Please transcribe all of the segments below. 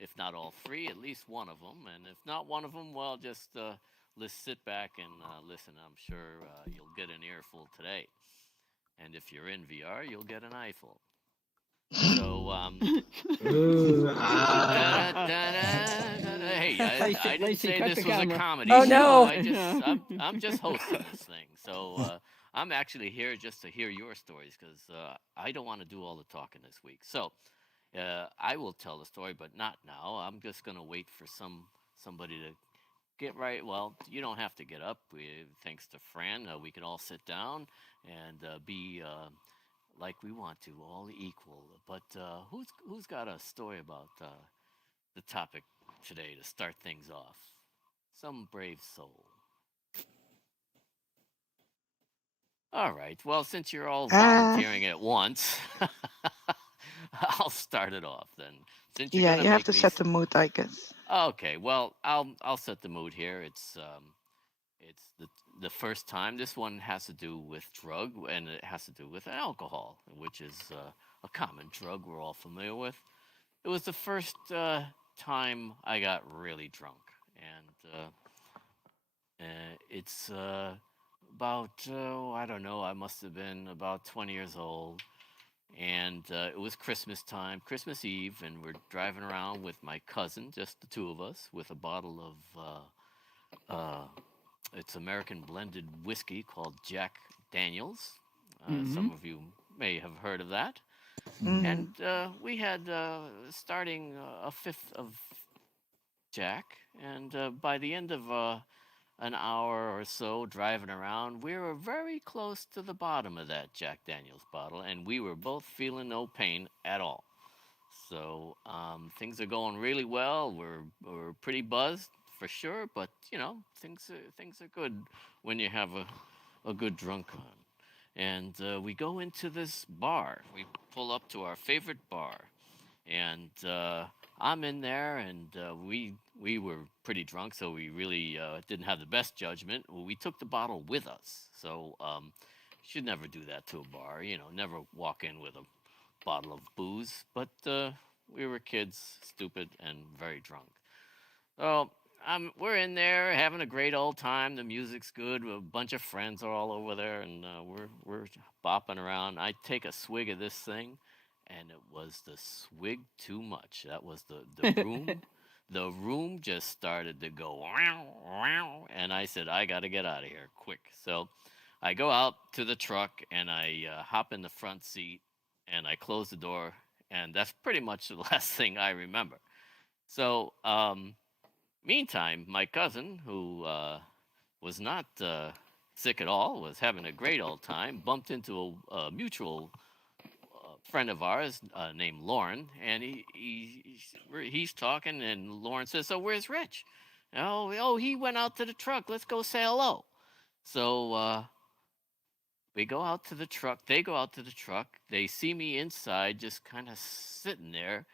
If not all three, at least one of them. And if not one of them, well, just let's sit back and listen. I'm sure you'll get an earful today. And if you're in VR, you'll get an eyeful. So, hey, I didn't Lacey, say cut this the was a camera. comedy Oh show. no. I'm just hosting this thing. So I'm actually here just to hear your stories because I don't want to do all the talking this week. So I will tell the story, but not now. I'm just gonna wait for somebody to get right. Well, you don't have to get up. Thanks to Fran, we can all sit down and be like we want to, all equal. But who's got a story about the topic today to start things off? Some brave soul. All right. Well, since you're all Uh, volunteering at once, I'll start it off then. Since you're yeah, gonna you have make to me. set the mood, I guess. Okay. Well, I'll set the mood here. It's the first time. This one has to do with drug, and it has to do with alcohol, which is a common drug we're all familiar with. It was the first time I got really drunk, and it's about I don't know. I must have been about 20 years old, and it was Christmas time, Christmas Eve, and we're driving around with my cousin, just the two of us, with a bottle of it's American blended whiskey called Jack Daniels. Hmm. Some of you may have heard of that. Mm-hmm. And we had starting a fifth of Jack, and by the end of an hour or so driving around, we were very close to the bottom of that Jack Daniels bottle, and we were both feeling no pain at all. So things are going really well. We're pretty buzzed for sure, but things are good when you have a good drunk on. And we go into this bar. We pull up to our favorite bar, and I'm in there, and we were pretty drunk, so we really didn't have the best judgment. Well, we took the bottle with us, so should never do that to a bar. Never walk in with a bottle of booze. But we were kids, stupid, and very drunk. So we're in there having a great old time. The music's good. A bunch of friends are all over there, and we're bopping around. I take a swig of this thing, and it was the swig too much. That was the room. The room just started to go wow, wow, and I said, I got to get out of here quick. So I go out to the truck and I hop in the front seat and I close the door, and that's pretty much the last thing I remember. So, meantime, my cousin, who was not sick at all, was having a great old time, bumped into a mutual friend of ours named Lauren, and he's talking, and Lauren says, "So where's Rich?" Oh, he went out to the truck. Let's go say hello. So we go out to the truck. They go out to the truck. They see me inside, just kind of sitting there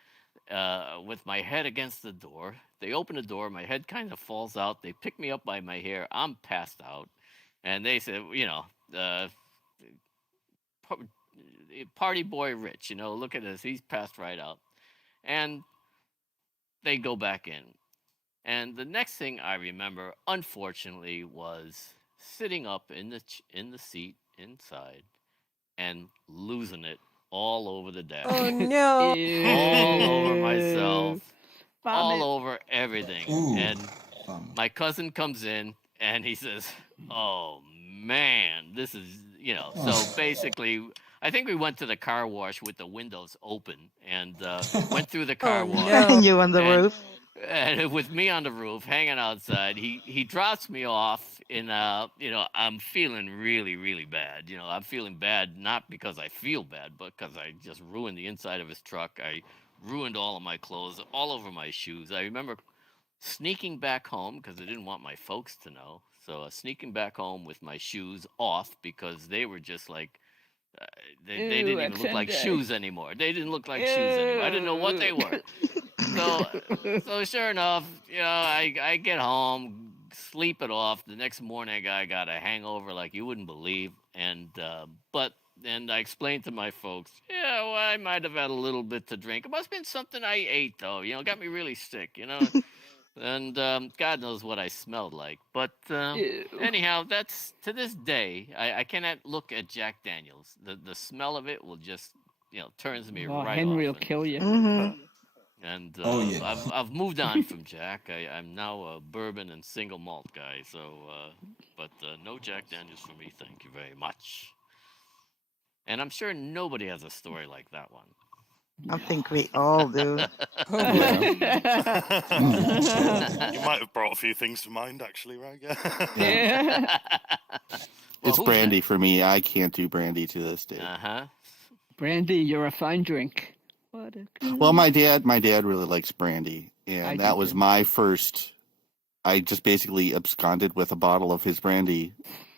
with my head against the door. They open the door. My head kind of falls out. They pick me up by my hair. I'm passed out. And they said, party boy Rich, look at this. He's passed right out. And they go back in. And the next thing I remember, unfortunately, was sitting up in the seat inside and losing it all over the Oh dash, no. all over myself, Ew. all Vomit. over everything. Ooh. And my cousin comes in and he says, "Oh man, this is So basically, I think we went to the car wash with the windows open and went through the Oh car wash, no. No. And you on the and roof. with me on the roof hanging outside. He drops me off in I'm feeling really really bad. I'm feeling bad not because I feel bad, but because I just ruined the inside of his truck. I ruined all of my clothes, all over my shoes. I remember sneaking back home because I didn't want my folks to know. So sneaking back home with my shoes off because they were just like uh, they Ew, didn't even look like accente. shoes anymore. They didn't look like shoes anymore. I didn't know what Ew. they were. So, so sure enough, I get home, sleep it off. The next morning, I got a hangover like you wouldn't believe. And but and I explained to my folks, yeah, well, I might have had a little bit to drink. It must have been something I ate, though. Got me really sick. And God knows what I smelled like. But Ew. anyhow, that's to this day, I cannot look at Jack Daniels. The smell of it will just, turns me Oh, right Henry off. will kill you. And Oh, yeah. I've moved on from Jack. I'm now a bourbon and single malt guy. So, but no Jack Daniels for me. Thank you very much. And I'm sure nobody has a story like that one. I think we all do. You might have brought a few things to mind, actually, right? Yeah. It's brandy for me. I can't do brandy to this day. Brandy, you're a fine drink. What a good... Well, my dad really likes brandy, and that was my first. I just basically absconded with a bottle of his brandy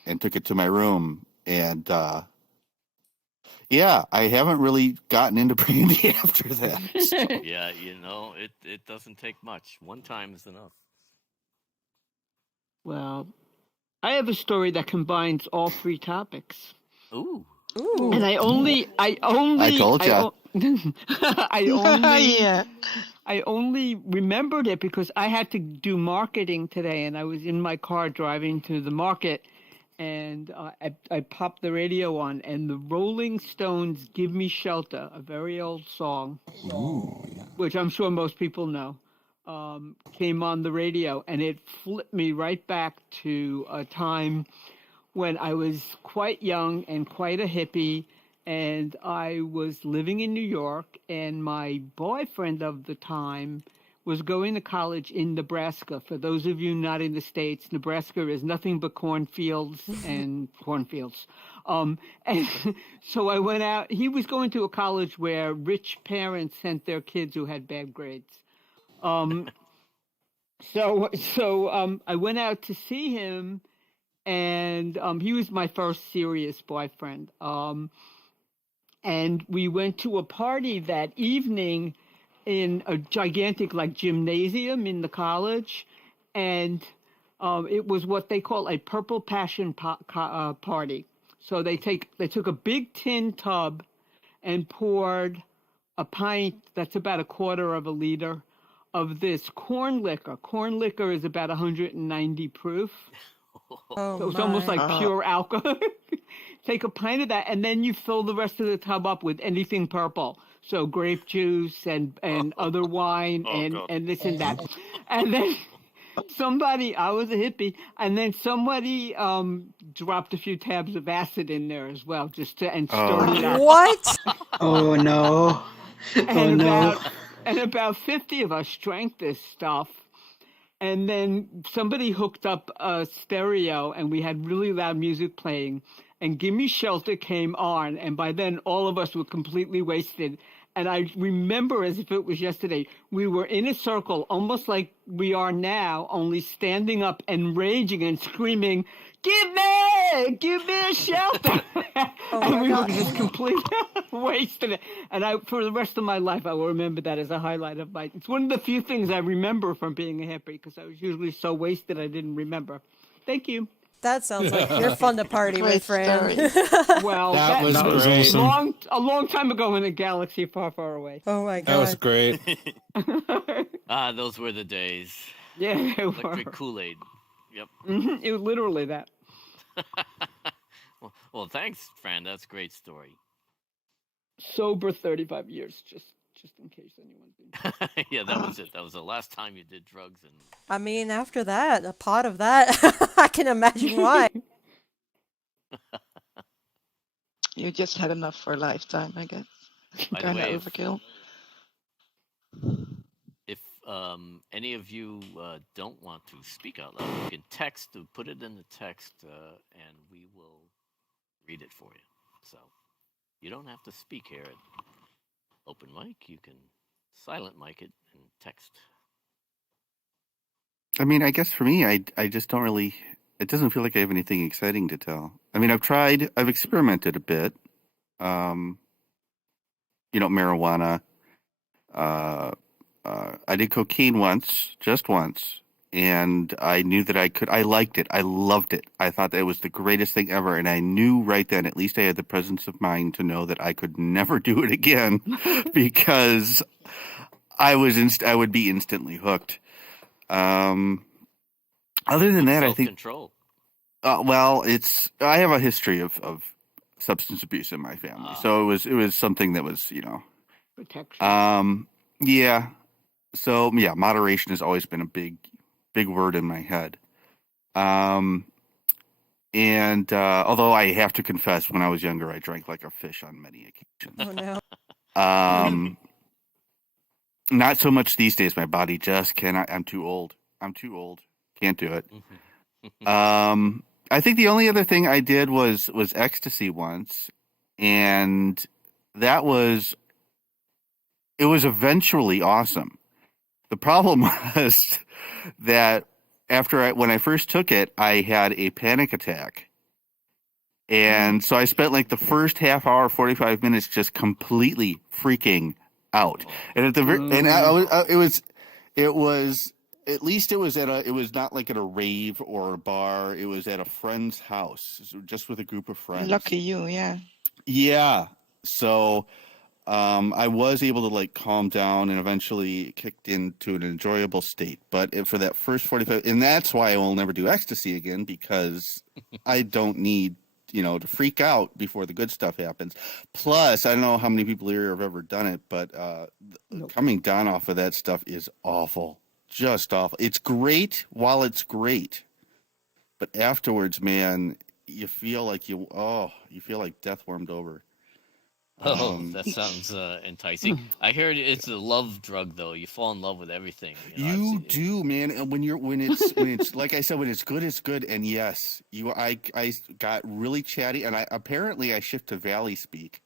and took it to my room, and yeah, I haven't really gotten into brandy after that. So. Yeah, it doesn't take much. One time is enough. Well, I have a story that combines all three topics. Ooh. And I told you. I only remembered it because I had to do marketing today, and I was in my car driving to the market, and I popped the radio on, and the Rolling Stones' "Give Me Shelter," a very old song, which I'm sure most people know, came on the radio, and it flipped me right back to a time when I was quite young and quite a hippie, and I was living in New York, and my boyfriend of the time was going to college in Nebraska. For those of you not in the States, Nebraska is nothing but cornfields and cornfields. And so I went out. He was going to a college where rich parents sent their kids who had bad grades. So I went out to see him, and he was my first serious boyfriend. And we went to a party that evening in a gigantic gymnasium in the college, and it was what they call a purple passion party. So they took a big tin tub and poured a pint that's about a quarter of a liter of this corn liquor. Corn liquor is about 190 proof. So it's almost like pure alcohol. Take a pint of that, and then you fill the rest of the tub up with anything purple. So grape juice and other wine and this and that. And then I was a hippie, and then somebody dropped a few tabs of acid in there as well, just to stir it up. What? Oh no. And about 50 of us drank this stuff. And then somebody hooked up a stereo, and we had really loud music playing. And "Give Me Shelter" came on, and by then all of us were completely wasted. And I remember as if it was yesterday, we were in a circle, almost like we are now, only standing up and raging and screaming, give me a shelter. And we were just completely wasted. And for the rest of my life, I will remember that as a highlight of my, it's one of the few things I remember from being a hippie, because I was usually so wasted I didn't remember. Thank you. That sounds like you're fun to party with, friend. Well, that was awesome. A long time ago in a galaxy far, far away. Oh my god. That was great. Those were the days. Yeah, they were. Electric Kool-Aid. Yep. It was literally that. Well, thanks, Fran. That's a great story. Sober 35 years, just in case anyone's interested. Yeah, that was it. That was the last time you did drugs. And I mean, after that, a pot of that, I can imagine why. You just had enough for a lifetime, I guess. Kind of overkill. If any of you don't want to speak out loud, you can put it in the text, and we will read it for you. So you don't have to speak here at Open Mic. You can silent mic it and text. I mean, I guess for me, I just don't really, it doesn't feel like I have anything exciting to tell. I mean, I've experimented a bit. Marijuana. I did cocaine just once. and I knew that I liked it. I loved it. I thought that it was the greatest thing ever. And I knew right then, at least I had the presence of mind to know that I could never do it again because I would be instantly hooked. Other than that, I think, Self-control. well, I have a history of substance abuse in my family. So it was something that was, Protection. yeah. So yeah, moderation has always been a big word in my head. And although I have to confess, when I was younger, I drank like a fish on many occasions. Oh no. Not so much these days. My body just cannot. I'm too old. Can't do it. I think the only other thing I did was ecstasy once, and it was eventually awesome. The problem was that when I first took it, I had a panic attack. And so I spent like the first half hour, 45 minutes just completely freaking out. And at the it was at least it was not like at a rave or a bar. It was at a friend's house, just with a group of friends. Lucky you, yeah. Yeah. So I was able to like calm down and eventually kicked into an enjoyable state. But for that first 45, and that's why I will never do ecstasy again, because I don't need, to freak out before the good stuff happens. Plus, I don't know how many people here have ever done it, but coming down off of that stuff is awful. Just awful. It's great while it's great. But afterwards, man, you feel like you feel like death warmed over. That sounds enticing. I heard it's a love drug, though. You fall in love with everything. You do, man. And when it's like I said, when it's good. And yes, I got really chatty, and I shift to Valley speak.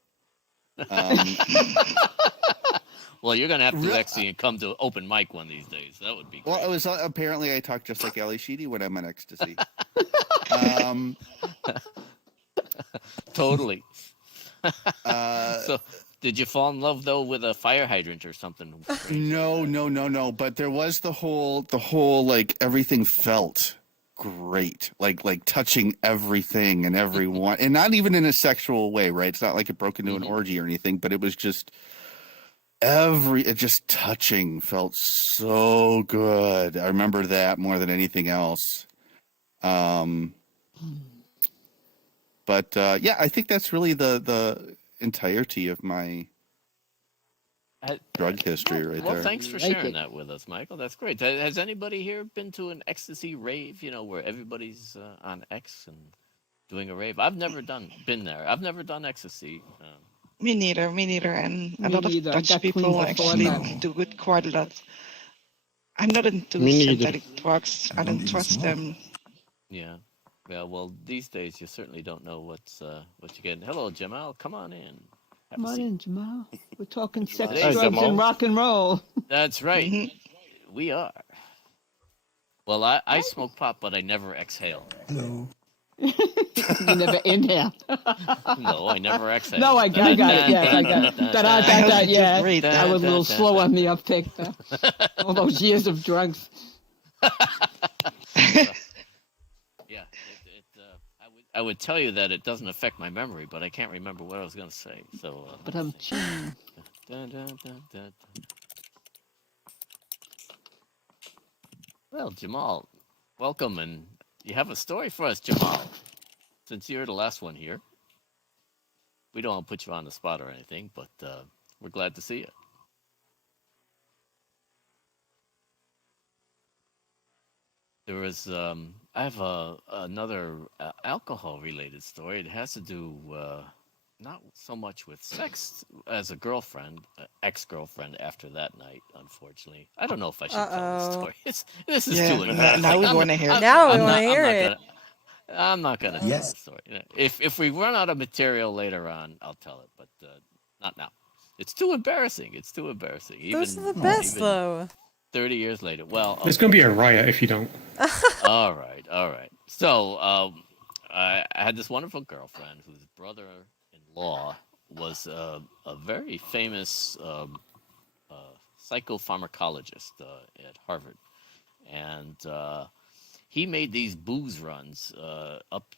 Well, you're gonna have to actually come to open mic one of these days. That would be great. Well, it was apparently I talk just like Ali Sheedy when I'm on ecstasy. Totally. So, did you fall in love though with a fire hydrant or something? No. But there was the whole like everything felt great, like touching everything and everyone, and not even in a sexual way, right? It's not like it broke into an orgy or anything, but it was just just touching felt so good. I remember that more than anything else. But yeah, I think that's really the entirety of my drug history right there. Well, thanks for sharing that with us, Michael. That's great. Has anybody here been to an ecstasy rave? Where everybody's on X and doing a rave. I've never been there. I've never done ecstasy. Me neither. And a lot of Dutch people actually do it quite a lot. I'm not into synthetic drugs. I don't trust them. Yeah. Yeah, well, these days you certainly don't know what you're getting. Hello, Jamal. Come on in. Come on in, Jamal. We're talking sex, Hey, drugs, and rock and roll. That's right. We are. Well, I smoke pot, but I never exhale. No. You never inhale. No, I never exhale. No, I got it. Yeah, I got it. Yeah, I was a little slow on the uptake. All those years of drugs. Yeah, I would tell you that it doesn't affect my memory, but I can't remember what I was going to say. So, but I'm cheating. Well, Jamal, welcome, and you have a story for us, Jamal. Since you're the last one here, we don't want to put you on the spot or anything, but we're glad to see you. There was, I have another alcohol-related story. It has to do not so much with sex as a girlfriend, ex-girlfriend after that night, unfortunately. I don't know if I should tell this story. This is too embarrassing. Now we want to hear it. Now we want to hear it. I'm not going to tell the story. If we run out of material later on, I'll tell it, but not now. It's too embarrassing. Those are the best, though. 30 years later. Well, There's going to be a riot if you don't. All right. So I had this wonderful girlfriend whose brother-in-law was a very famous psychopharmacologist at Harvard. and he made these booze runs up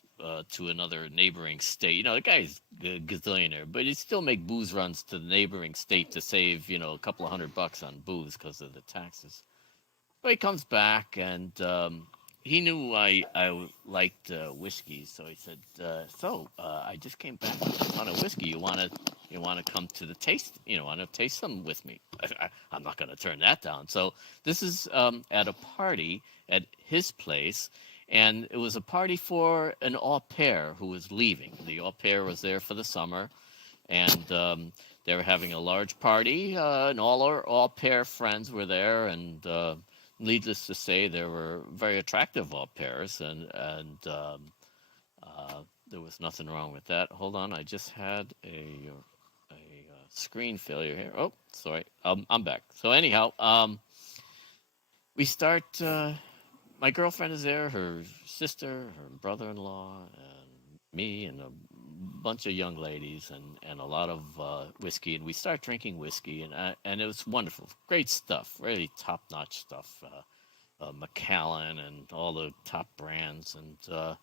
to another neighboring state. You know, the guy's a gazillionaire, but he still make booze runs to the neighboring state to save, you know, a couple of $100 on booze because of the taxes. So he comes back, and he knew I liked whiskey, so he said, I just came back with a ton of whiskey. You wanna come to the taste? You know, wanna taste some with me? I'm not gonna turn that down. So this is at a party at his place, and it was a party for an au pair who was leaving. The au pair was there for the summer, and they were having a large party, and all our au pair friends were there, and needless to say, there were very attractive au pairs, and there was nothing wrong with that. Hold on, I just had a screen failure here. Oh, sorry, I'm back. So anyhow, we start. My girlfriend is there, her sister, her brother-in-law, and me, and a bunch of young ladies, and a lot of whiskey. And we start drinking whiskey, and it was wonderful, great stuff, really top-notch stuff. Macallan and all the top brands, and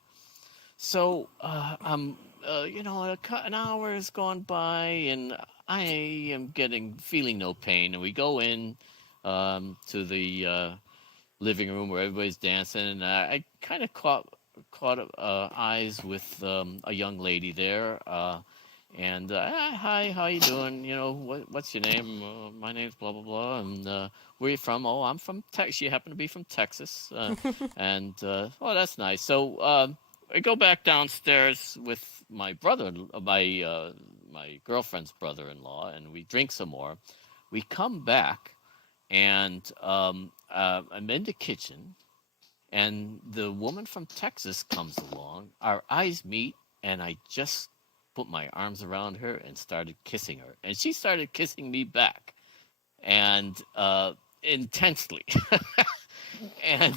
so an hour has gone by, and I am feeling no pain, and we go in to the living room where everybody's dancing, and I kind of caught eyes with a young lady there, and hi, how you doing? You know, what's your name? My name's blah blah blah, and where are you from? Oh, I'm from Texas. She happened to be from Texas, and oh, that's nice. So I go back downstairs with my my girlfriend's brother-in-law, and we drink some more. We come back, and I'm in the kitchen, and the woman from Texas comes along. Our eyes meet, and I just put my arms around her and started kissing her, and she started kissing me back, and intensely. And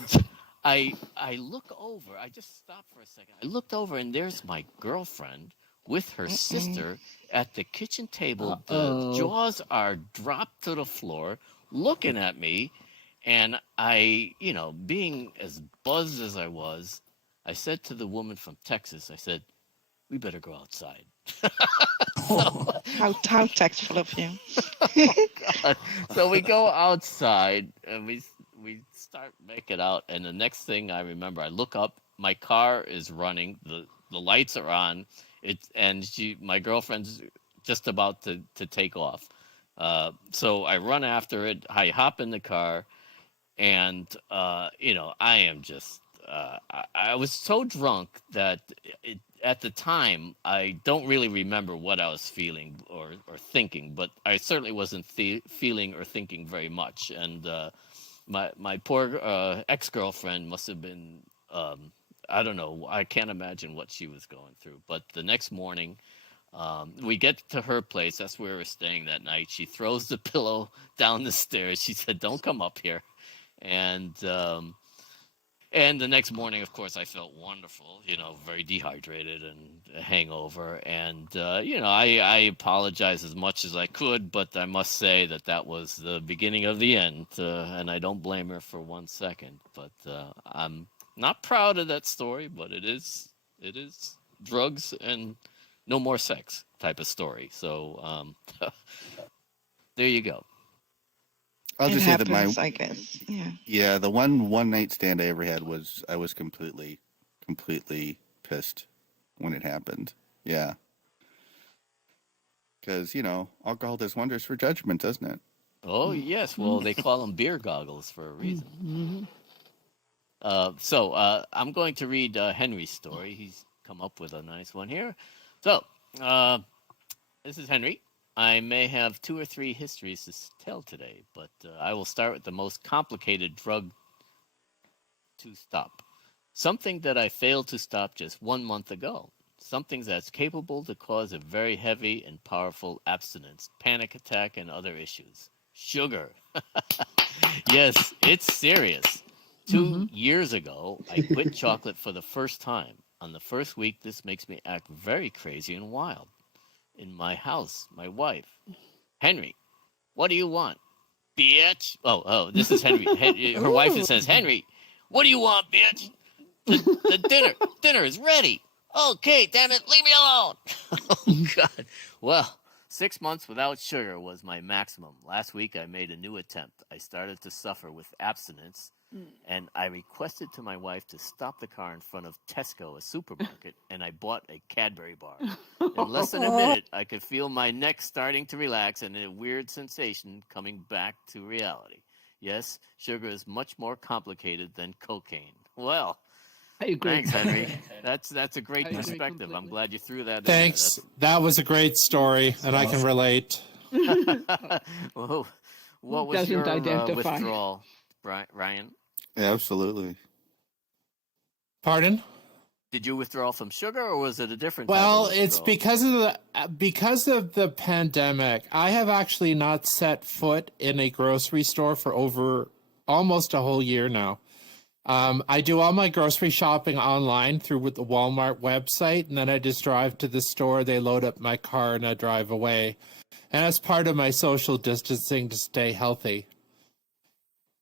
I look over. I just stopped for a second. I looked over, and there's my girlfriend with her sister at the kitchen table. The jaws are dropped to the floor, looking at me, and I, being as buzzed as I was, I said to the woman from Texas, I said, "We better go outside." How tactful of you. God. So we go outside, and we start making out, and the next thing I remember, I look up, my car is running, the lights are on, and my girlfriend's just about to take off. So I run after it, I hop in the car, and I am just I was so drunk that at the time I don't really remember what I was feeling or thinking, but I certainly wasn't feeling or thinking very much. And my poor ex-girlfriend must have been, I don't know, I can't imagine what she was going through. But the next morning, we get to her place. That's where we were staying that night. She throws the pillow down the stairs. She said, "Don't come up here." And the next morning, of course, I felt wonderful, very dehydrated and a hangover. And, I apologized as much as I could, but I must say that was the beginning of the end. And I don't blame her for 1 second. But I'm not proud of that story, but it is drugs and no more sex type of story. So there you go. I'll just say that I guess. Yeah, the one night stand I ever had was I was completely pissed when it happened. Yeah. Because, alcohol does wonders for judgment, doesn't it? Oh, yes. Well, they call them beer goggles for a reason. So I'm going to read Henry's story. He's come up with a nice one here. So this is Henry. I may have 2 or 3 histories to tell today, but I will start with the most complicated drug to stop. Something that I failed to stop just 1 month ago. Something that's capable to cause a very heavy and powerful abstinence, panic attack, and other issues. Sugar. Yes, it's serious. 2 years ago, I quit chocolate for the first time. On the first week, this makes me act very crazy and wild. In my house, my wife, "Henry, what do you want?" bitch? Oh, this is Henry. Her wife says, Henry, what do you want, bitch? The dinner is ready. Okay, damn it, leave me alone. Oh, God. Well, 6 months without sugar was my maximum. Last week I made a new attempt. I started to suffer with abstinence, and I requested to my wife to stop the car in front of Tesco, a supermarket, and I bought a Cadbury bar. In less than a minute, I could feel my neck starting to relax and a weird sensation coming back to reality. Yes, sugar is much more complicated than cocaine. Well, I agree. thanks, Henry. That's a great perspective. I'm glad you threw that Thanks. That was a great story, and I can relate. Whoa. What was Doesn't your identify. withdrawal, Ryan? Absolutely. Pardon? Did you withdraw from sugar, or was it a different? Well, type of it's because of the pandemic. I have actually not set foot in a grocery store for over almost a whole year now. I do all my grocery shopping online through the Walmart website, and then I just drive to the store, they load up my car, and I drive away. And that's part of my social distancing to stay healthy.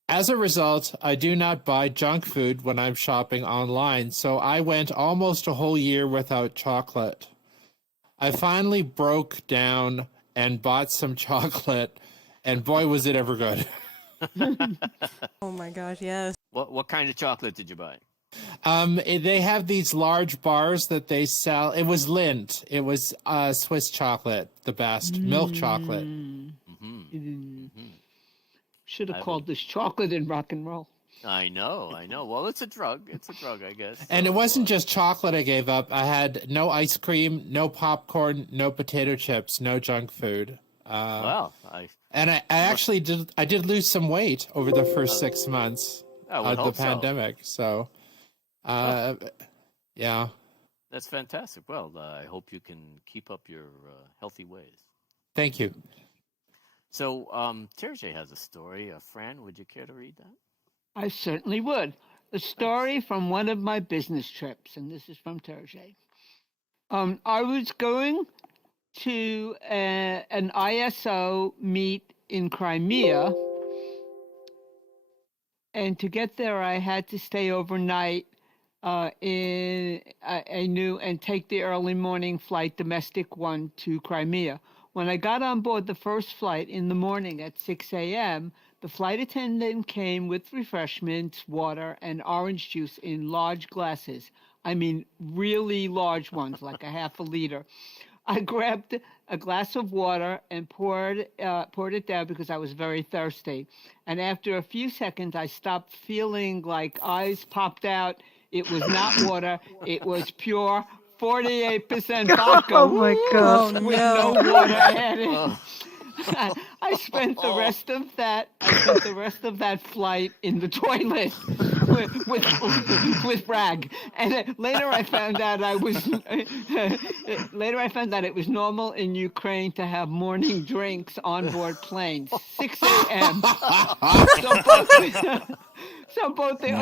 As a result, I do not buy junk food when I'm shopping online, so I went almost a whole year without chocolate. I finally broke down and bought some chocolate, and boy, was it ever good. Oh my gosh, yes. What kind of chocolate did you buy? They have these large bars that they sell. It was Lindt. It was Swiss chocolate, the best. Milk chocolate. Should have called this chocolate and rock and roll. I know. Well, it's a drug. I guess. And so, it wasn't just chocolate I gave up. I had no ice cream, no popcorn, no potato chips, no junk food. Well, I actually did lose some weight over the first 6 months of the pandemic. So, yeah. That's fantastic. Well, I hope you can keep up your healthy ways. Thank you. So, Terje has a story. Fran, would you care to read that? I certainly would. A story from one of my business trips, and this is from Terje. I was going to an ISO meet in Crimea, and to get there, I had to stay overnight and take the early morning flight, domestic one, to Crimea. When I got on board the first flight in the morning at 6 a.m., the flight attendant came with refreshments, water, and orange juice in large glasses. I mean, really large ones, like a half a liter. I grabbed a glass of water and poured it down because I was very thirsty. And after a few seconds, I stopped feeling like eyes popped out. It was not water. It was pure 48% vodka. Oh my God. Oh With no. no water added. I spent the rest of that flight in the toilet with brag. And later I found out it was normal in Ukraine to have morning drinks on board planes. 6 a.m.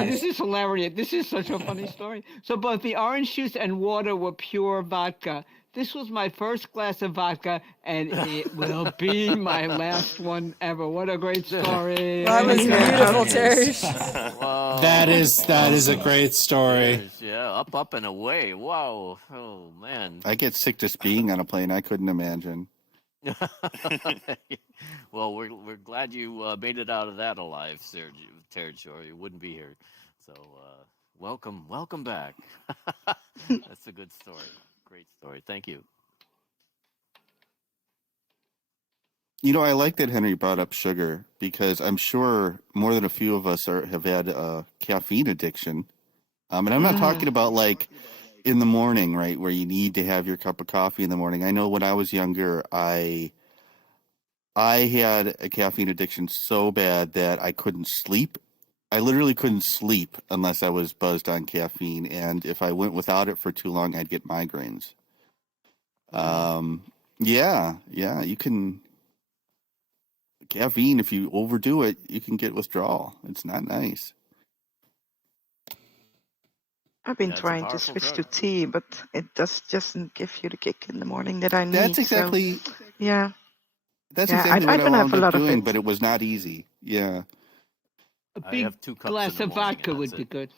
This is hilarious. This is such a funny story. So both the orange juice and water were pure vodka. This was my first glass of vodka, and it will be my last one ever. What a great story! That was beautiful, Terry. Wow. That is a great story. Yeah, up and away. Wow. Oh man. I get sick just being on a plane. I couldn't imagine. Well, we're glad you made it out of that alive, Terry. Or you wouldn't be here. So welcome back. That's a good story. Great story. Thank you. You know, I like that Henry brought up sugar because I'm sure more than a few of us have had a caffeine addiction. And I'm not talking about like in the morning, right, where you need to have your cup of coffee in the morning. I know when I was younger, I had a caffeine addiction so bad that I couldn't sleep. I literally couldn't sleep unless I was buzzed on caffeine. And if I went without it for too long, I'd get migraines. Yeah, you can. Caffeine, if you overdo it, you can get withdrawal. It's not nice. I've been trying to switch to tea, but it doesn't give you the kick in the morning that I need. That's exactly. So, yeah. That's Yeah, exactly I what I don't have wound a up lot of doing, it. but it was not easy. Yeah. A I big have 2 cups in glass the of morning, vodka and that's would be it. good.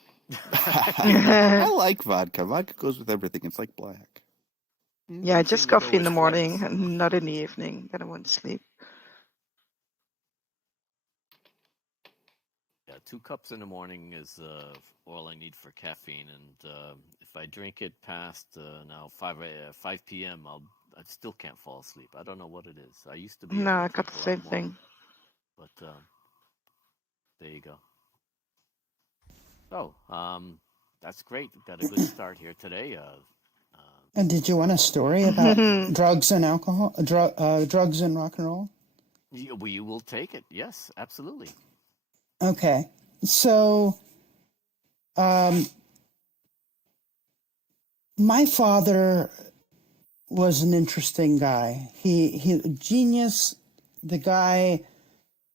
I like vodka. Vodka goes with everything. It's like black. Yeah, Anything just to go coffee in with the morning friends. and not in the evening. Then I won't sleep. Yeah, 2 cups in the morning is all I need for caffeine, and if I drink it past now 5 p.m., I still can't fall asleep. I don't know what it is. I used to be No, able to I got drink the a same lot more, thing. but there you go. So that's great. We've got a good start here today. And did you want a story about drugs and alcohol, drugs and rock and roll? We will take it. Yes, absolutely. Okay, so my father was an interesting guy. He genius. The guy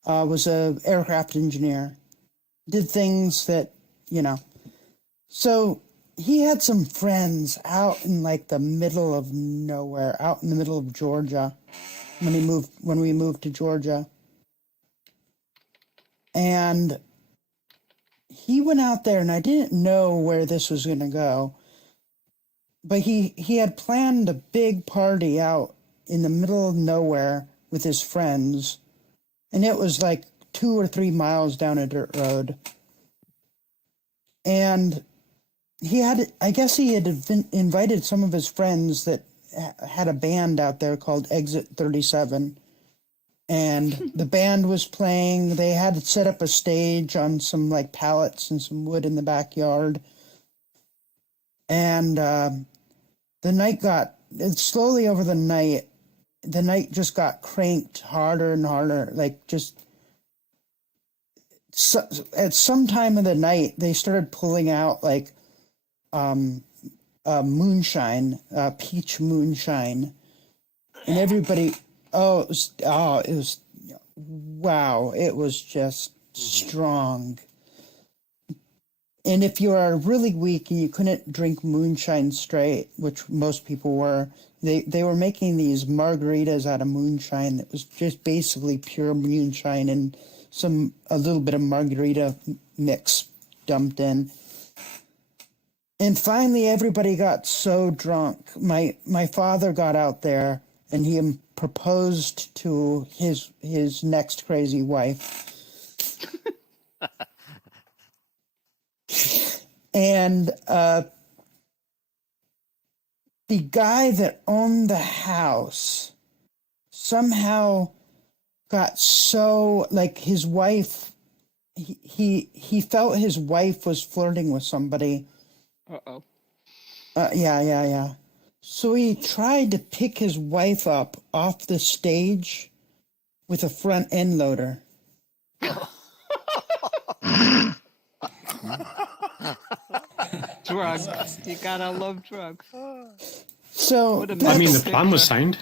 was a aircraft engineer. Did things that So he had some friends out in like the middle of nowhere, out in the middle of Georgia, when we moved to Georgia. And he went out there, and I didn't know where this was going to go, but he had planned a big party out in the middle of nowhere with his friends, and it was like 2 or 3 miles down a dirt road. And I guess he had invited some of his friends that had a band out there called Exit 37. And the band was playing. They had set up a stage on some like pallets and some wood in the backyard. And the night slowly over the night just got cranked harder and harder. Like at some time of the night, they started pulling out like moonshine, peach moonshine, and everybody. It was wow! It was just strong. And if you are really weak and you couldn't drink moonshine straight, which most people were, they were making these margaritas out of moonshine that was just basically pure moonshine and a little bit of margarita mix dumped in. And finally, everybody got so drunk. My father got out there and he proposed to his next crazy wife. And the guy that owned the house somehow got so like his wife. He felt his wife was flirting with somebody. Uh-oh. Yeah. So he tried to pick his wife up off the stage with a front end loader. Drugs. You gotta love drugs. So I mean, the plan was sound.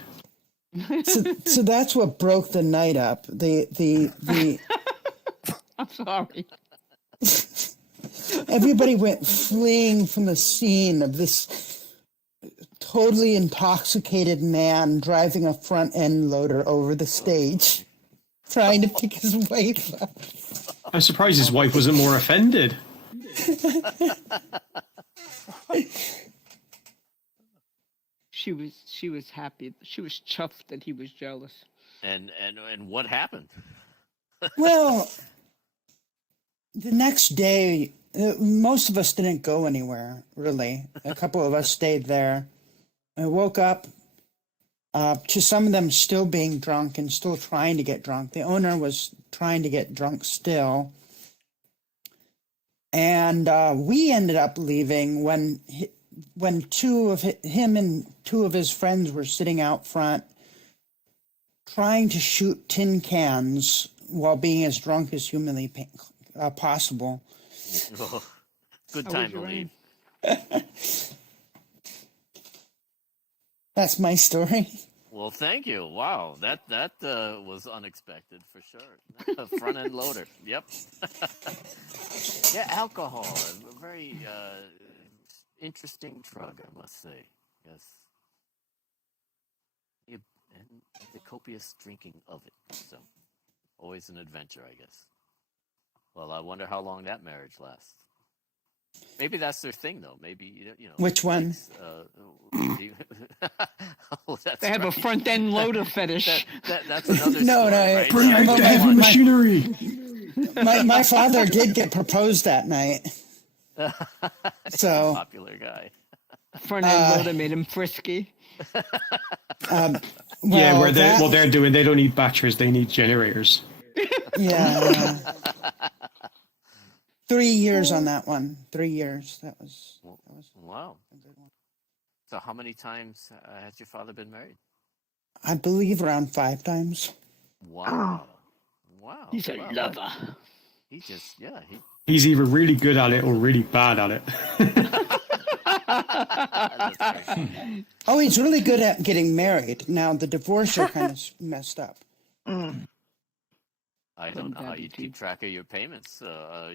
so that's what broke the night up. The I'm sorry. everybody went fleeing from the scene of this totally intoxicated man driving a front end loader over the stage, trying to pick his wife up. I'm surprised his wife wasn't more offended. She was happy. She was chuffed that he was jealous. And what happened? Well, the next day, most of us didn't go anywhere, really. A couple of us stayed there. I woke up to some of them still being drunk and still trying to get drunk. The owner was trying to get drunk still. And we ended up leaving when him and two of his friends were sitting out front trying to shoot tin cans while being as drunk as humanly possible. Good time to leave. That's my story. Well, thank you. Wow, that was unexpected for sure. Front end loader. Yep. Yeah, alcohol, a very interesting drug, I must say. Yes. and the copious drinking of it. So, always an adventure, I guess. Well, I wonder how long that marriage lasts. Maybe that's their thing, though. Maybe Which one? Oh, that's They have a right. front end loader fetish. That's another No, story, no, right? Bring out the heavy machinery. My father did get proposed that night. So Popular guy. Front end loader made him frisky. well, Yeah, where that, what they're doing, they don't need batteries, they need generators. yeah. 3 years on that one. 3 years. That was Wow. a good one. So, how many times has your father been married? I believe around 5 times. Wow. Wow. He's a Wow. lover. He just, yeah. He's either really good at it or really bad at it. That's great. Oh, he's really good at getting married. Now the divorce are kind of messed up. I don't know how you keep track of your payments. Well,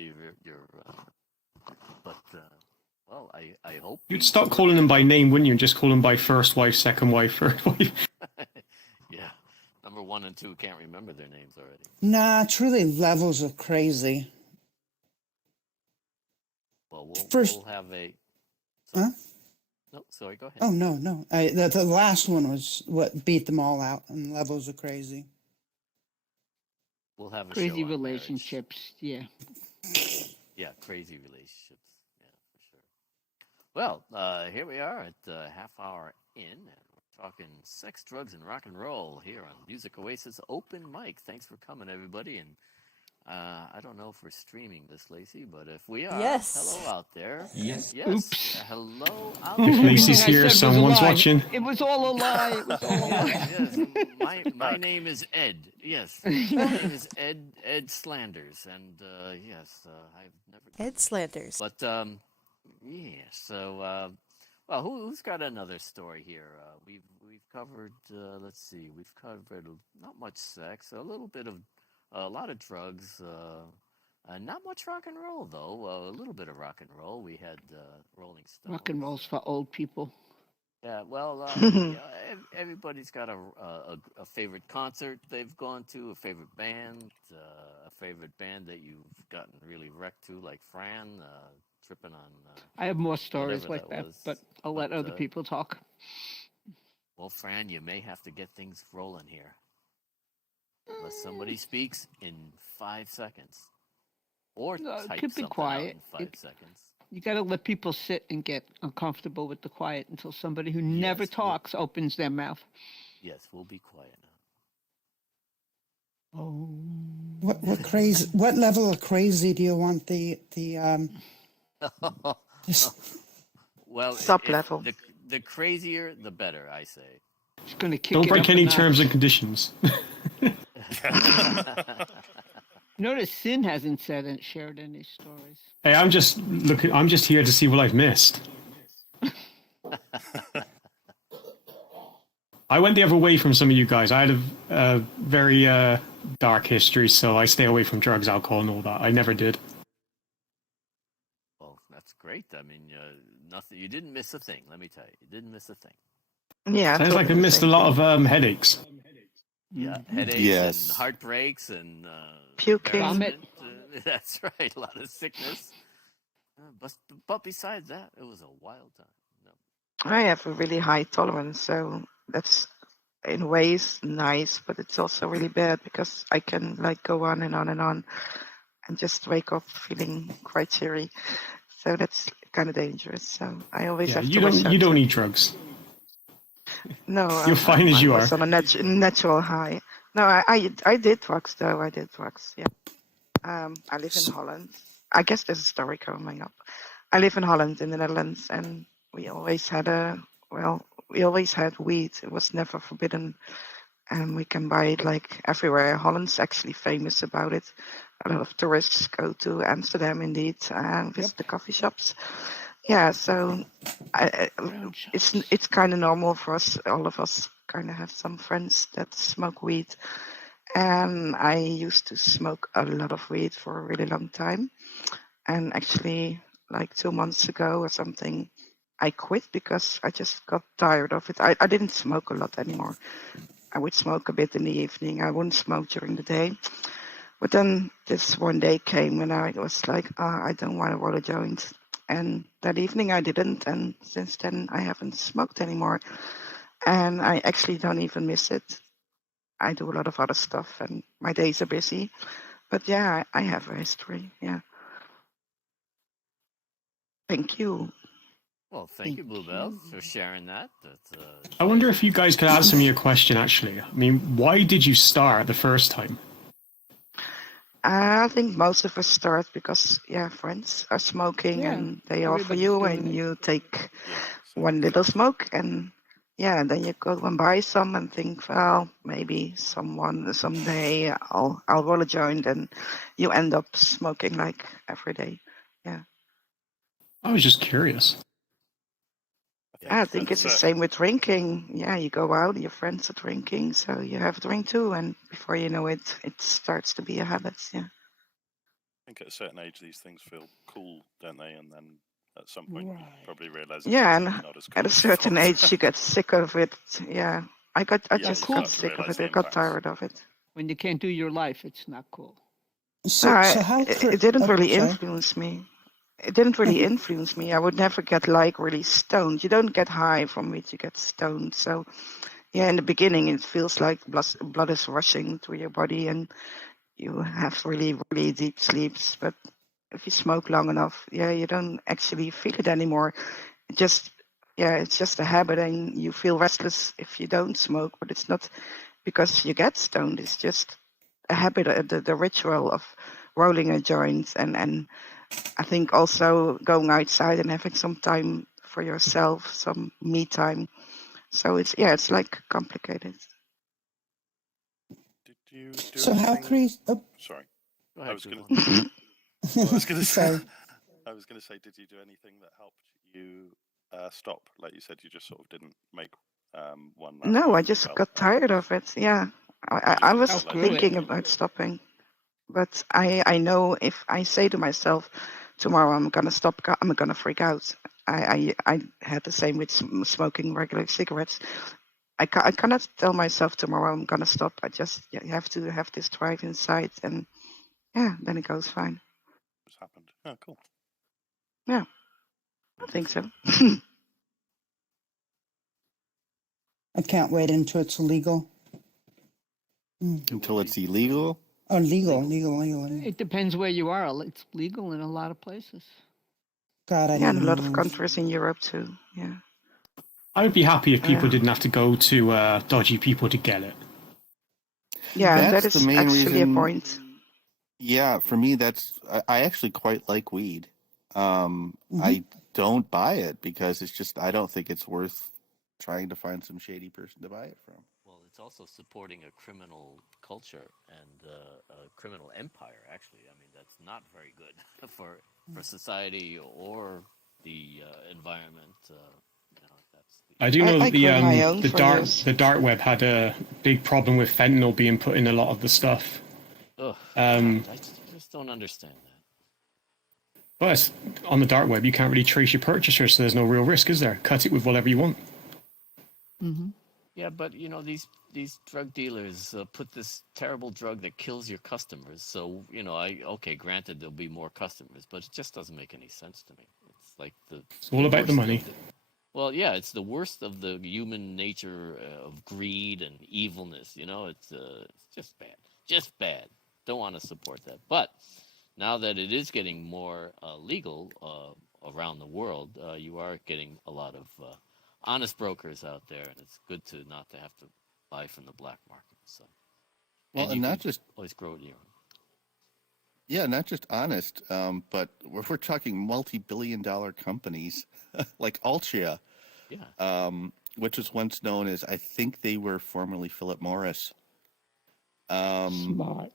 I hope. You'd stop calling them by name, wouldn't you? And just call them by first wife, second wife, third wife. Yeah. Number 1 and 2 can't remember their names already. Nah, it's really levels of crazy. Well, First- we'll have a. Huh? No, sorry, go ahead. Oh, no. The last one was what beat them all out, and levels of crazy. We'll have a Crazy show on relationships. Yeah. marriage. Yeah, crazy relationships. Yeah, for sure. Well, here we are at half hour in, and we're talking sex, drugs, and rock and roll here on MusicOasis Open Mic. Thanks for coming, everybody. And I don't know if we're streaming this, Lacey, but if we are, Yes. hello out there. Yes. Oops. Hello out If there. Lacey's Everything I here, said was a someone's lie. watching. It was all a lie. It was all a lie. Yes. My name is Ed. Yes. My name is Ed Slanders, and yes, I've never. Head slanders. But yeah. So well, who's got another story here? We've covered. Let's see. We've covered not much sex, a little bit of a lot of drugs. Not much rock and roll though. A little bit of rock and roll. We had Rolling Stones. Rock and roll's for old people. Yeah, well, everybody's got a favorite concert they've gone to, a favorite band that you've gotten really wrecked to, like Fran, tripping on. I have more stories whatever like that, was. but I'll let other people talk. Well, Fran, you may have to get things rolling here. Unless somebody speaks in 5 seconds. Or No, type keep it something quiet. out in 5 seconds. You got to let people sit and get uncomfortable with the quiet until somebody who never Yes, talks opens their mouth. Yes, we'll be quiet now. Oh. What crazy? What level of crazy do you want the Well, Sub-level. The crazier, the better, I say. It's going to kick Don't it break up a any notch. terms and conditions. Notice Sin hasn't shared any stories. Hey, I'm just here to see what I've missed. I went the other way from some of you guys. I had a very dark history, so I stay away from drugs, alcohol, and all that. I never did. Well, that's great. I mean, nothing. You didn't miss a thing. Let me tell you, you didn't miss a thing. Yeah. Sounds like I missed a lot of headaches. Yeah, headaches Yes. and heartbreaks and Puking. embarrassment. That's right. A lot of sickness. But besides that, it was a wild time. No. I have a really high tolerance, so that's in ways nice, but it's also really bad because I can like go on and on and just wake up feeling quite cheery. So that's kind of dangerous. So I always have to you watch don't out. need drugs. No, You're fine as you I are. was on a natural high. No, I did drugs though. I did drugs. Yeah. I live in Holland. I guess there's a story coming up. I live in Holland in the Netherlands, and we always had weed. It was never forbidden, and we can buy it like everywhere. Holland's actually famous about it. A lot of tourists go to Amsterdam indeed and visit the coffee shops. Yeah, so it's kind of normal for us. All of us kind of have some friends that smoke weed, and I used to smoke a lot of weed for a really long time. And actually, like 2 months ago or something, I quit because I just got tired of it. I didn't smoke a lot anymore, I would smoke a bit in the evening. I wouldn't smoke during the day. But then this one day came when I was like, I don't want to roll a joint. And that evening I didn't. And since then I haven't smoked anymore. And I actually don't even miss it. I do a lot of other stuff and my days are busy. But yeah, I have a history. Yeah. Thank you. Well, thank you, Bluebell, for sharing that. That's I wonder if you guys could answer me a question, actually. I mean, why did you start the first time? I think most of us start because, friends are smoking Yeah, and they offer everybody's you doing and it. you take Yeah. one little smoke and then you go and buy some and think, well, maybe someday I'll roll a joint, and you end up smoking like every day. Yeah. I was just curious. I think it's the same with drinking. Yeah, you go out, your friends are drinking, so you have a drink too, and before you know it, it starts to be a habit. Yeah. I think at a certain age, these things feel cool, don't they? And then at some point, you probably realize it's Yeah, actually and not as cool at a as you certain thought. age, you get sick of it. Yeah, I Yeah, just you got start to sick of realise it. the I got impacts. tired of it. When you can't do your life, it's not cool. So, No, so how? it didn't really Sorry. influence me. It didn't really influence me. I would never get like really stoned. You don't get high from it, you get stoned. So yeah, in the beginning, it feels like blood is rushing through your body and you have really, really deep sleeps. But if you smoke long enough, you don't actually feel it anymore. It just, it's just a habit and you feel restless if you don't smoke, but it's not because you get stoned. It's just a habit, the ritual of rolling a joint and I think also going outside and having some time for yourself, some me time. So it's like complicated. Did you do So how anything? Oh, Sorry, Go I ahead, was going Bluebell. to. I was going to say. sorry. I was going to say, did you do anything that helped you stop? Like you said, you just sort of didn't make one last No, I puff. You just felt got tired of it. Yeah, I just didn't was feel like Outgrew doing it. thinking it about anymore. stopping, but I know if I say to myself, tomorrow I'm gonna stop, I'm gonna freak out. I had the same with smoking regular cigarettes. I cannot tell myself tomorrow I'm gonna stop. I just have to have this drive inside, and then it goes fine. What's happened? Oh, cool. Yeah, I think so. I can't wait until it's illegal. Until it's illegal. Oh, legal. It depends where you are. It's legal in a lot of places. God, I Yeah, need and to a lot of move. countries in Europe too. Yeah. I would be happy if people Yeah. didn't have to go to dodgy people to get it. Yeah, that That's the is main actually a reason. point. Yeah, for me, I actually quite like weed. I don't buy it because it's just I don't think it's worth trying to find some shady person to buy it from. Well, it's also supporting a criminal culture and a criminal empire. Actually, I mean that's not very good for society or the environment. That's I do know I that grew my own for years. the dark web had a big problem with fentanyl being put in a lot of the stuff. ugh. Um, I just don't understand that. but on the dark web, you can't really trace your purchaser, so there's no real risk, is there? Cut it with whatever you want. Mm-hmm. Yeah, but these drug dealers put this terrible drug that kills your customers. So granted there'll be more customers, but it just doesn't make any sense to me. It's like It's all about the worst money. well, yeah, it's the worst of the human nature of greed and evilness. It's just bad. Don't want to support that. But now that it is getting more legal around the world, you are getting a lot of honest brokers out there, and it's good to not to have to buy from the black market. So, Well, and and you not can just always grow it your own. not just honest, but we're talking multi-billion-dollar companies like Altria, Yeah. which was once known as I think they were formerly Philip Morris. Smart.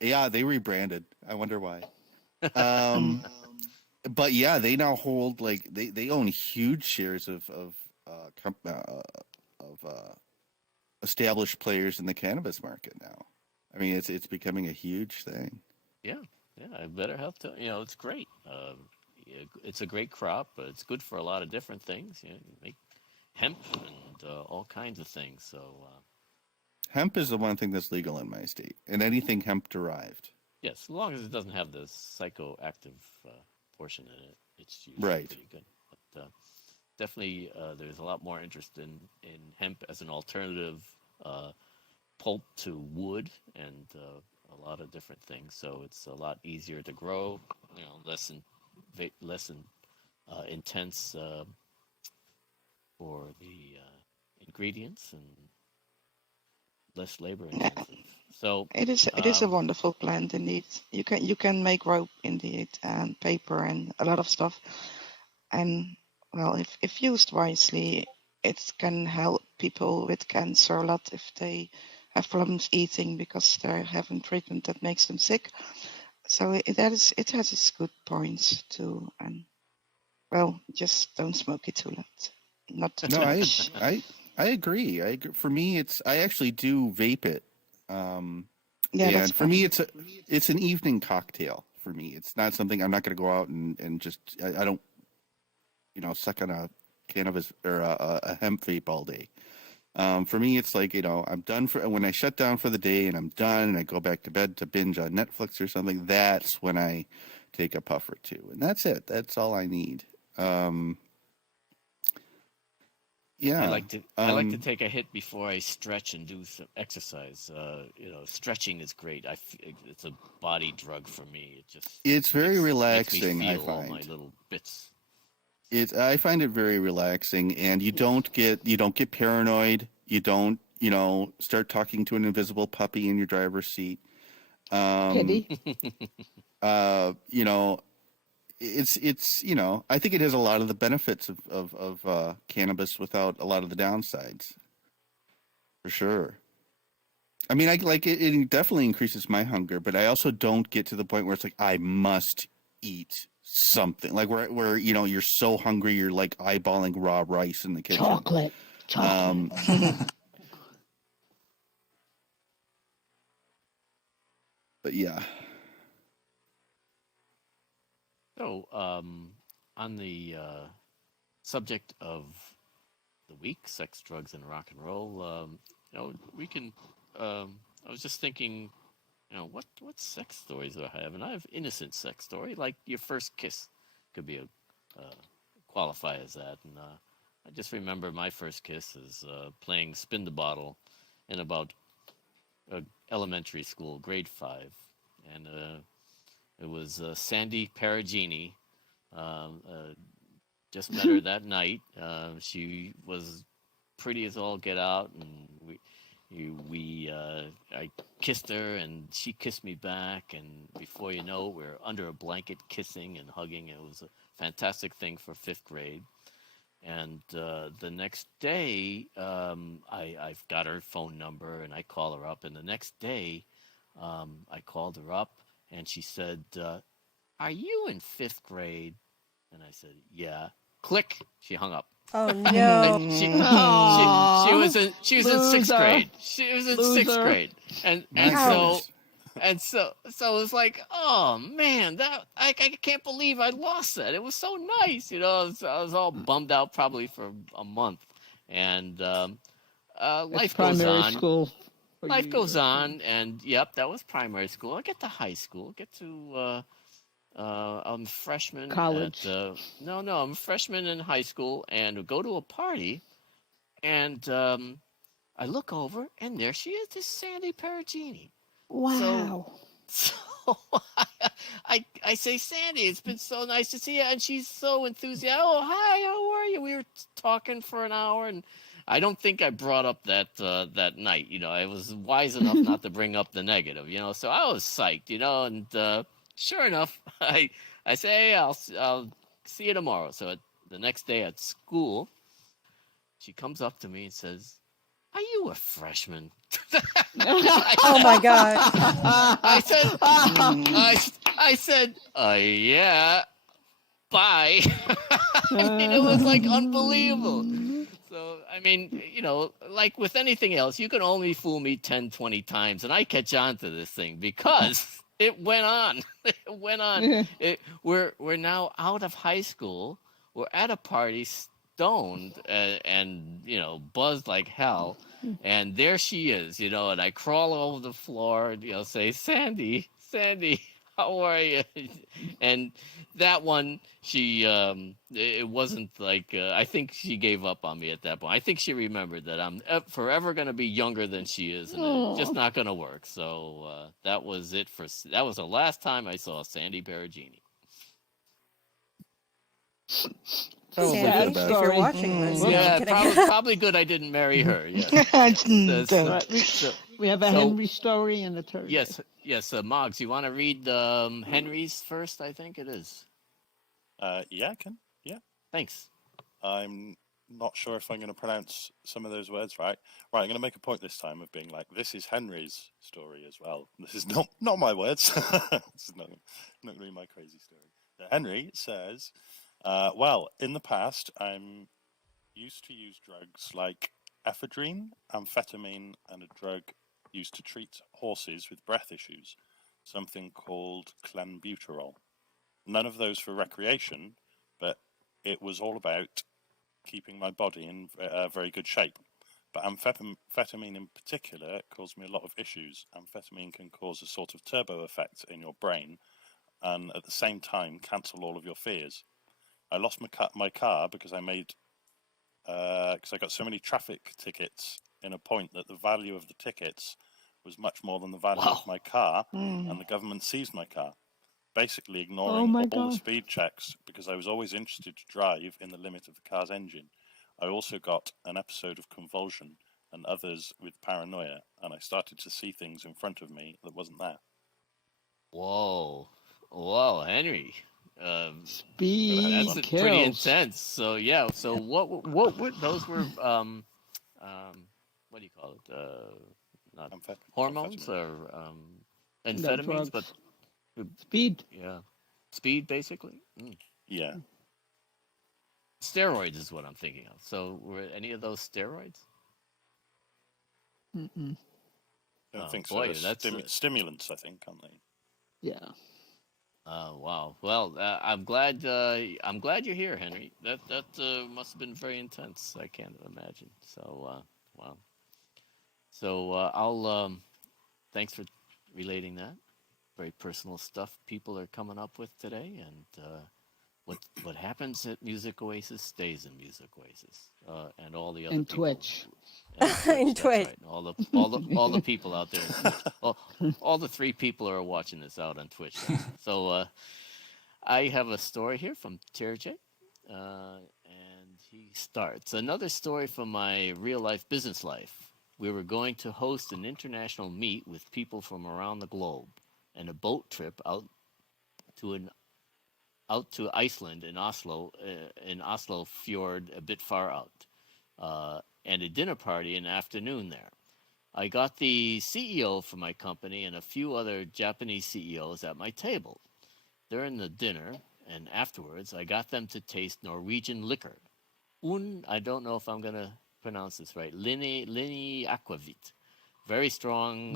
Yeah, they rebranded. I wonder why. Um, but yeah, they now hold like they own huge shares of established players in the cannabis market now. I mean, it's becoming a huge thing. Yeah, yeah. Better health. It's great. Yeah, it's a great crop. It's good for a lot of different things. You make hemp and all kinds of things. So Hemp is the one thing that's legal in my state, and anything hemp derived. Yes, as long as it doesn't have the psychoactive portion in it, it's usually Right. pretty good. But definitely, there's a lot more interest in hemp as an alternative pulp to wood and a lot of different things. So it's a lot easier to grow. Less intense for the ingredients and less labor intensive. So It is a wonderful plant indeed. You can make rope indeed and paper and a lot of stuff. And well, if used wisely, it can help people with cancer a lot if they have problems eating because they're having treatment that makes them sick. So it has its good points too. And well, just don't smoke it too loud, not too No, much. I agree. For me, I actually do vape it. Yeah, that's And for me, fun. it's an evening cocktail. For me, it's not something I'm not going to go out and just I don't suck on a cannabis or a hemp vape all day. For me, it's like I'm done for when I shut down for the day and I'm done and I go back to bed to binge on Netflix or something. That's when I take a puff or two, and that's it. That's all I need. Yeah. I like to take a hit before I stretch and do some exercise. Stretching is great. It's a body drug for me. It's very makes me relaxing. I feel all my find little bits. I find it very relaxing, and you don't get paranoid. You don't start talking to an invisible puppy in your driver's seat. Kitty. It's I think it has a lot of the benefits of cannabis without a lot of the downsides, for sure. I mean, I like it. It definitely increases my hunger, but I also don't get to the point where it's like I must eat something. Like where you're so hungry you're like eyeballing raw rice in the kitchen. Chocolate. But yeah. So, on the subject of the week, sex, drugs, and rock and roll, we can. I was just thinking, what sex stories do I have? And I have innocent sex story, like your first kiss, could be qualify as that. And I just remember my first kiss is playing spin the bottle in about elementary school, grade 5, and it was Sandy Perugini. Just met her that night. She was pretty as all get out, and I kissed her, and she kissed me back, and before you know it, we were under a blanket kissing and hugging. It was a fantastic thing for 5th grade. And the next day, I've got her phone number, and I call her up. And the next day, I called her up, and she said, "Are you in 5th grade?" And I said, "Yeah." Click. She hung up. Oh no. She was in 6th Loser. grade. She was in 6th Loser. grade, and so it was like, oh man, that I can't believe I lost that. It was so nice, I was all bummed out probably for a month, and life goes Primary on. school. Life goes on, and yep, that was primary school. I get to high school, get to I'm a freshman College. I'm a freshman in high school, and go to a party, and I look over, and there she is, this Sandy Perugini. Wow. So I say, "Sandy, it's been so nice to see you," and she's so enthusiastic. "Oh, hi, how are you?" We were talking for an hour, and I don't think I brought up that night. I was wise enough not to bring up the negative. So I was psyched. And sure enough, I say, "Hey, I'll see you tomorrow." So the next day at school, she comes up to me and says, "Are you a freshman?" Oh my god. I said, yeah, bye. I mean, it was like unbelievable. So, I mean, like with anything else, you can only fool me 10, 20 times, and I catch on to this thing because it went on. It went on. We're now out of high school. We're at a party, stoned and buzzed like hell. And there she is, and I crawl over the floor, say, Sandy, Sandy, how are you? And that one, it wasn't like, I think she gave up on me at that point. I think she remembered that I'm forever going to be younger than she is, and it's just not going to work. So that was it that was the last time I saw Sandy Perugini. Probably for the Sandy, best. if you're watching this, Yeah, can I probably good I didn't marry her. Yeah. Don't. Right, we have a so- Henry story and a Thursday. Yes. Moggs, you want to read Henry's first? I think it is. Yeah, I can. Yeah. Thanks. I'm not sure if I'm going to pronounce some of those words right. Right, I'm going to make a point this time of being like, this is Henry's story as well. This is not my words. This is not going to be my crazy story. So Henry says, well, in the past, I'm used to use drugs like ephedrine, amphetamine, and a drug used to treat horses with breath issues, something called clenbuterol. None of those for recreation, but it was all about keeping my body in very good shape. But amphetamine in particular caused me a lot of issues. Amphetamine can cause a sort of turbo effect in your brain and at the same time cancel all of your fears. I lost my car because I got so many traffic tickets in a point that the value of the tickets was much more than the value of my car, and the government seized my car, basically ignoring all the speed checks because I was always interested to drive in the limit of the car's engine. I also got an episode of convulsion and others with paranoia, and I started to see things in front of me that wasn't there. Whoa, Henry. Speed That's kills. pretty intense. So yeah. So what were those? Were what do you call it? Not hormones or amphetamines, but speed. Yeah, speed basically. Yeah. Steroids is what I'm thinking of. So were any of those steroids? Mm-mm. I don't think boy, so. that's stimulants, I think, aren't they? Yeah. Wow. Well, I'm glad you're here, Henry. That must have been very intense. I can't imagine. So wow. So I'll thanks for relating that. Very personal stuff people are coming up with today, and what happens at Music Oasis stays in Music Oasis, and all the other and people. Twitch. And Twitch. Right. All the people out there. All the 3 people who are watching this out on Twitch. So I have a story here from Terje, and he starts. Another story from my real life business life. We were going to host an international meet with people from around the globe, and a boat trip out to Iceland in Oslo Fjord, a bit far out, and a dinner party in the afternoon there. I got the CEO for my company and a few other Japanese CEOs at my table. During the dinner and afterwards, I got them to taste Norwegian liquor. I don't know if I'm going to pronounce this right, Linni Aquavit. Very strong,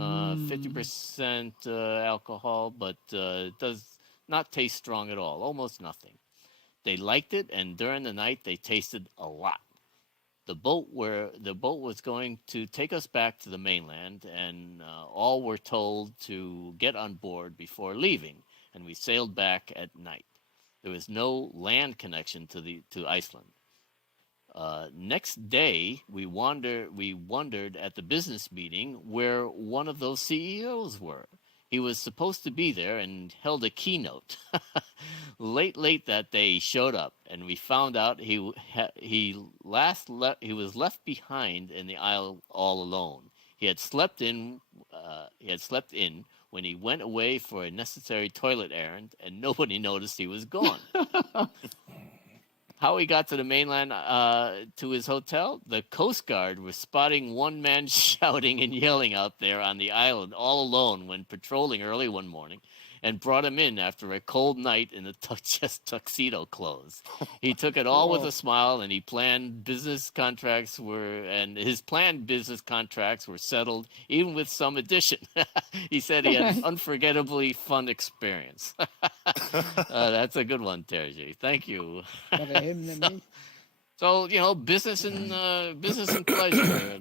50% alcohol, but does not taste strong at all, almost nothing. They liked it, and during the night, they tasted a lot. The boat was going to take us back to the mainland, and all were told to get on board before leaving, and we sailed back at night. There was no land connection to Iceland. Next day, we wondered at the business meeting where one of those CEOs were. He was supposed to be there and held a keynote. Late that day, he showed up, and we found out he was left behind in the aisle all alone. He had slept in when he went away for a necessary toilet errand, and nobody noticed he was gone. How he got to the mainland to his hotel? The Coast Guard was spotting one man shouting and yelling out there on the island all alone when patrolling early one morning, and brought him in after a cold night in the tuxedo clothes. He took it all with a smile, and his planned business contracts were settled, even with some addition. He said he had an unforgettably fun experience. That's a good one, Terje. Thank you. So business and pleasure,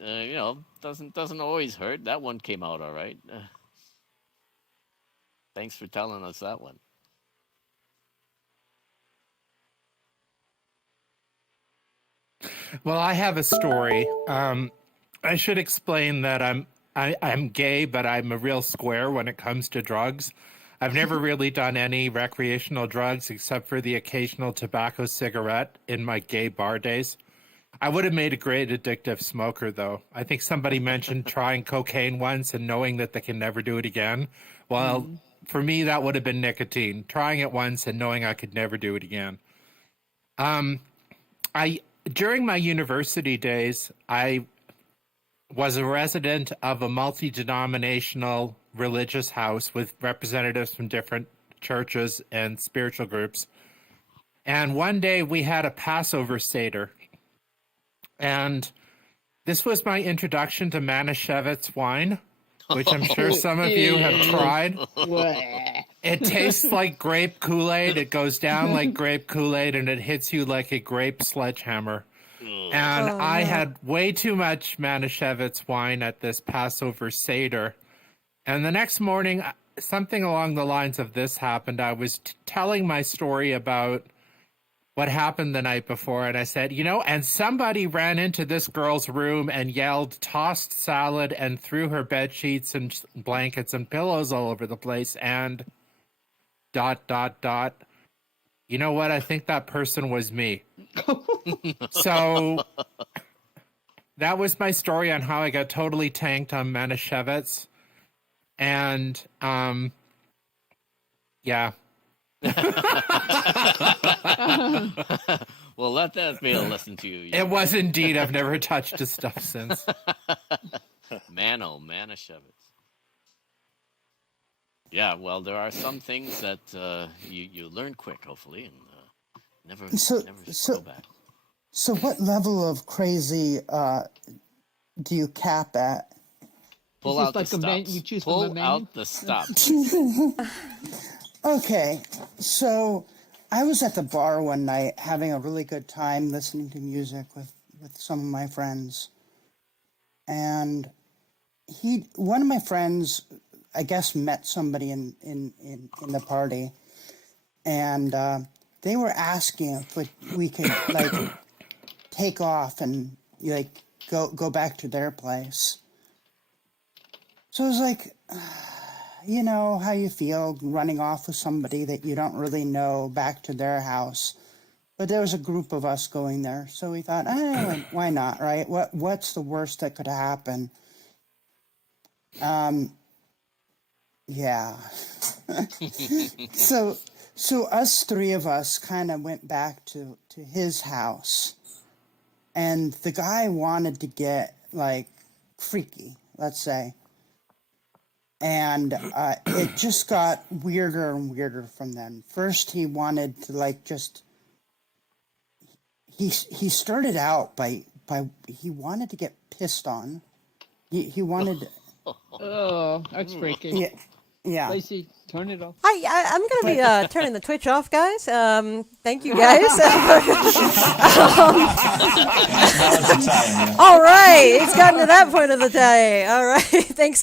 and doesn't always hurt. That one came out all right. Thanks for telling us that one. Well, I have a story. I should explain that I'm gay, but I'm a real square when it comes to drugs. I've never really done any recreational drugs except for the occasional tobacco cigarette in my gay bar days. I would have made a great addictive smoker, though. I think somebody mentioned trying cocaine once and knowing that they can never do it again. Well, for me, that would have been nicotine. Trying it once and knowing I could never do it again. During my university days, I was a resident of a multi-denominational religious house with representatives from different churches and spiritual groups. And one day we had a Passover Seder. And this was my introduction to Manischewitz wine, which I'm sure some of you have tried. It tastes like grape Kool-Aid. It goes down like grape Kool-Aid, and it hits you like a grape sledgehammer. And I had way too much Manischewitz wine at this Passover Seder. And the next morning, something along the lines of this happened. I was telling my story about what happened the night before, and I said, and somebody ran into this girl's room and yelled, tossed salad, and threw her bed sheets and blankets and pillows all over the place, and ... You know what? I think that person was me. So that was my story on how I got totally tanked on Manischewitz. And, yeah. Well, let that be a lesson to you. It was indeed. I've never touched his stuff since. Manischewitz. Yeah, well, there are some things that you learn quick, hopefully, and never go back. So what level of crazy do you cap at? Pull out the stops. Pull out the stops. Okay, so I was at the bar one night having a really good time listening to music with some of my friends. And one of my friends, I guess, met somebody in the party. And they were asking if we could, like, take off and, like, go back to their place. So I was like, you know how you feel running off with somebody that you don't really know back to their house. But there was a group of us going there. So we thought, why not, right? What's the worst that could happen? Yeah. So us three of us kind of went back to his house. And the guy wanted to get, like, freaky, let's say. And it just got weirder and weirder from then. First, he wanted to, like, he started out by he wanted to get pissed on. He wanted... Oh, that's freaky. Yeah. Lacey, turn it off. I'm going to be turning the Twitch off, guys. Thank you, guys. All right. It's gotten to that point of the day. All right. Thanks